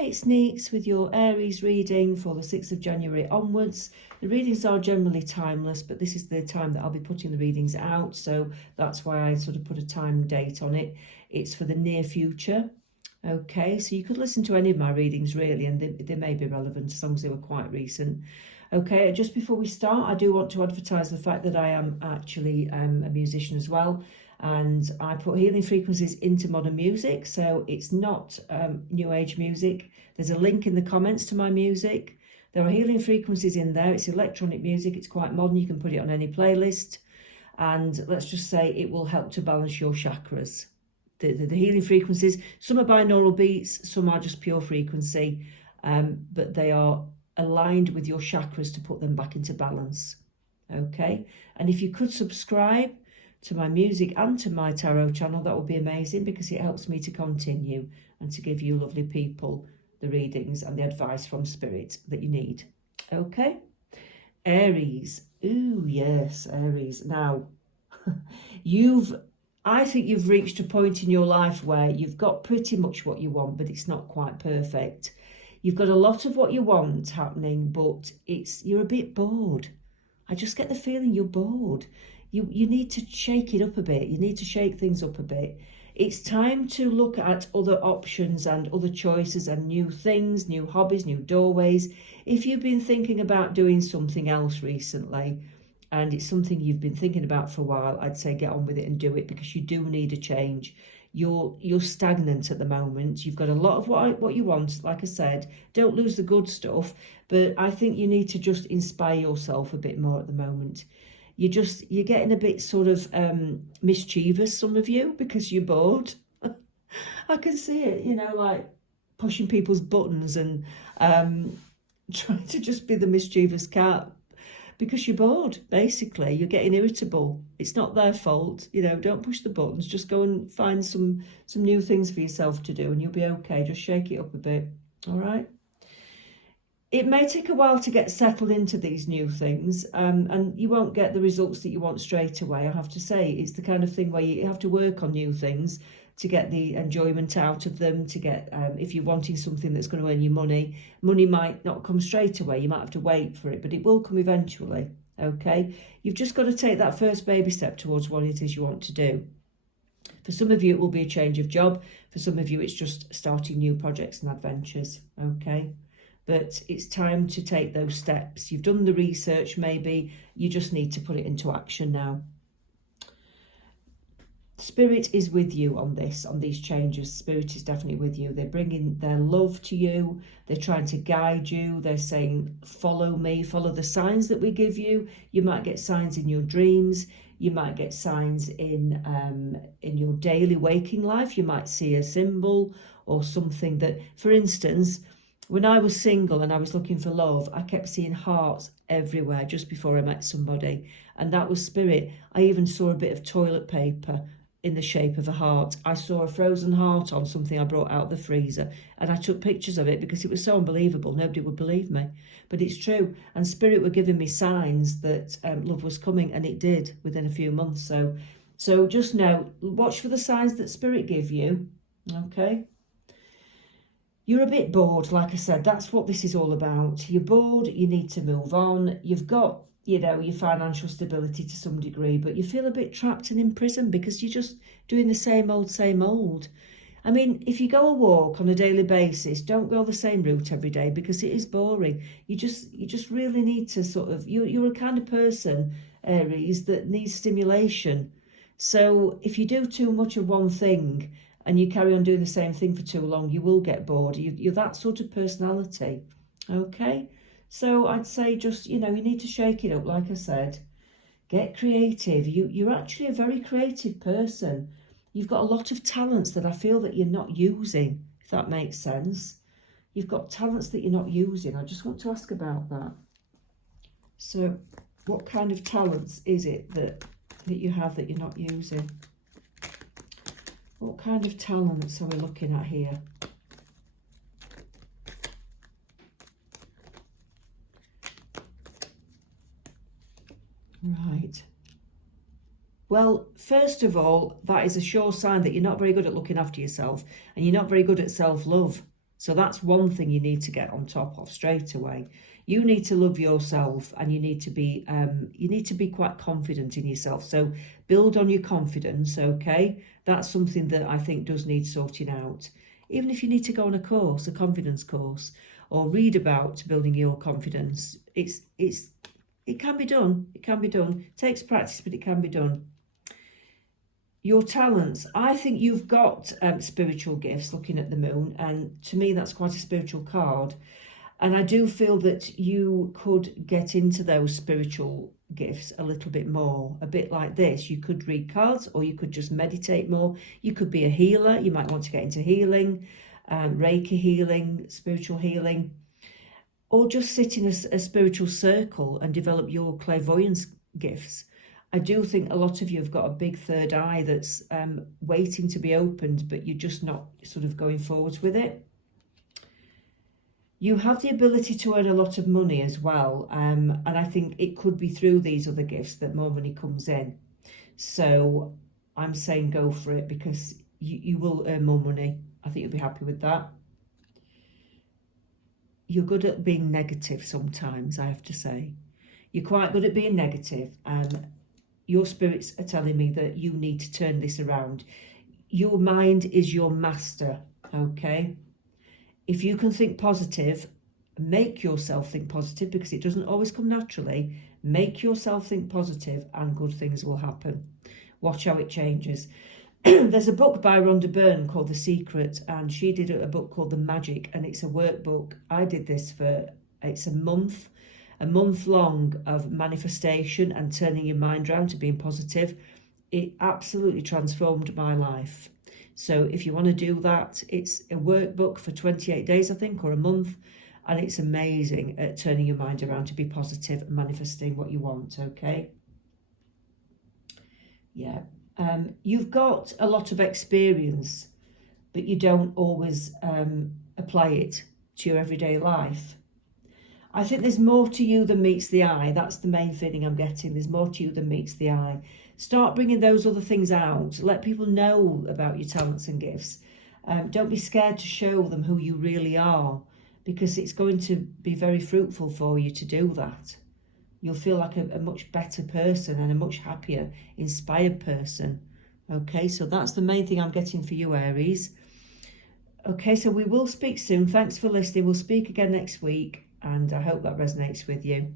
Hi, it's Neets with your Aries reading for the 6th of January onwards. The readings are generally timeless, but this is the time that I'll be putting the readings out, so that's why I sort of put a time date on it. It's for the near future. Okay, so you could listen to any of my readings really, and they may be relevant as long as they were quite recent. Okay, just before we start, I do want to advertise the fact that I am actually a musician as well. And I put healing frequencies into modern music, so it's not new age music. There's a link in the comments to my music. There are healing frequencies in there. It's electronic music. It's quite modern. You can put it on any playlist. And let's just say it will help to balance your chakras. The healing frequencies, some are binaural beats, some are just pure frequency, but they are aligned with your chakras to put them back into balance. Okay, and if you could subscribe to my music and to my tarot channel, that would be amazing, because it helps me to continue and to give you lovely people the readings and the advice from spirit that you need. Okay, Aries. Ooh, yes, Aries. Now, I think you've reached a point in your life where you've got pretty much what you want, but it's not quite perfect. You've got a lot of what you want happening, but you're a bit bored. I just get the feeling you're bored. You need to shake it up a bit. You need to shake things up a bit. It's time to look at other options and other choices and new things, new hobbies, new doorways. If you've been thinking about doing something else recently, and it's something you've been thinking about for a while, I'd say get on with it and do it, because you do need a change. You're stagnant at the moment. You've got a lot of what you want. Like I said, don't lose the good stuff, but I think you need to just inspire yourself a bit more at the moment. You're getting a bit sort of mischievous, some of you, because you're bored. I can see it, like pushing people's buttons and trying to just be the mischievous cat, because you're bored, basically. You're getting irritable. It's not their fault. Don't push the buttons. Just go and find some new things for yourself to do and you'll be okay. Just shake it up a bit, all right? It may take a while to get settled into these new things, and you won't get the results that you want straight away, I have to say. It's the kind of thing where you have to work on new things to get the enjoyment out of them, to get, if you're wanting something that's going to earn you money might not come straight away. You might have to wait for it, but it will come eventually, okay? You've just got to take that first baby step towards what it is you want to do. For some of you, it will be a change of job. For some of you, it's just starting new projects and adventures, okay? But it's time to take those steps. You've done the research, maybe. You just need to put it into action now. Spirit is with you on these changes. Spirit is definitely with you. They're bringing their love to you. They're trying to guide you. They're saying, follow me, follow the signs that we give you. You might get signs in your dreams. You might get signs in your daily waking life. You might see a symbol or something that, for instance, when I was single and I was looking for love, I kept seeing hearts everywhere just before I met somebody. And that was spirit. I even saw a bit of toilet paper in the shape of a heart. I saw a frozen heart on something I brought out of the freezer. And I took pictures of it because it was so unbelievable. Nobody would believe me. But it's true. And spirit were giving me signs that love was coming. And it did within a few months. So just know, watch for the signs that spirit give you. Okay? You're a bit bored, like I said. That's what this is all about. You're bored, you need to move on. You've got, your financial stability to some degree, but you feel a bit trapped and in prison because you're just doing the same old. I mean, if you go a walk on a daily basis, don't go the same route every day because it is boring. You just really need to sort of, you're a kind of person, Aries, that needs stimulation. So if you do too much of one thing, and you carry on doing the same thing for too long, you will get bored. You're that sort of personality, okay? So I'd say just, you need to shake it up, like I said. Get creative. You're actually a very creative person. You've got a lot of talents that I feel that you're not using, if that makes sense. You've got talents that you're not using. I just want to ask about that. So what kind of talents is it that you have that you're not using? What kind of talents are we looking at here? Right. Well, first of all, that is a sure sign that you're not very good at looking after yourself and you're not very good at self-love. So that's one thing you need to get on top of straight away. You need to love yourself, and you need to be quite confident in yourself. So build on your confidence, okay? That's something that I think does need sorting out. Even if you need to go on a course, a confidence course, or read about building your confidence, it can be done. It can be done. It takes practice, but it can be done. Your talents. I think you've got spiritual gifts, looking at the moon, and to me that's quite a spiritual card. And I do feel that you could get into those spiritual gifts a little bit more, a bit like this. You could read cards, or you could just meditate more. You could be a healer. You might want to get into healing, Reiki healing, spiritual healing, or just sit in a spiritual circle and develop your clairvoyance gifts. I do think a lot of you have got a big third eye that's waiting to be opened, but you're just not sort of going forwards with it. You have the ability to earn a lot of money as well, and I think it could be through these other gifts that more money comes in. So I'm saying go for it, because you will earn more money. I think you'll be happy with that. You're good at being negative sometimes, I have to say. You're quite good at being negative. Your spirits are telling me that you need to turn this around. Your mind is your master, okay? If you can think positive, make yourself think positive, because it doesn't always come naturally. Make yourself think positive and good things will happen. Watch how it changes. There's a book by Rhonda Byrne called The Secret, and she did a book called The Magic, and it's a workbook. I did this it's a month long of manifestation and turning your mind around to being positive. It absolutely transformed my life. So if you want to do that, it's a workbook for 28 days, I think, or a month. And it's amazing at turning your mind around to be positive and manifesting what you want, okay? Yeah. You've got a lot of experience, but you don't always apply it to your everyday life. I think there's more to you than meets the eye. That's the main feeling I'm getting. There's more to you than meets the eye. Start bringing those other things out. Let people know about your talents and gifts. Don't be scared to show them who you really are, because it's going to be very fruitful for you to do that. You'll feel like a much better person and a much happier, inspired person. Okay, so that's the main thing I'm getting for you, Aries. Okay, so we will speak soon. Thanks for listening. We'll speak again next week, and I hope that resonates with you.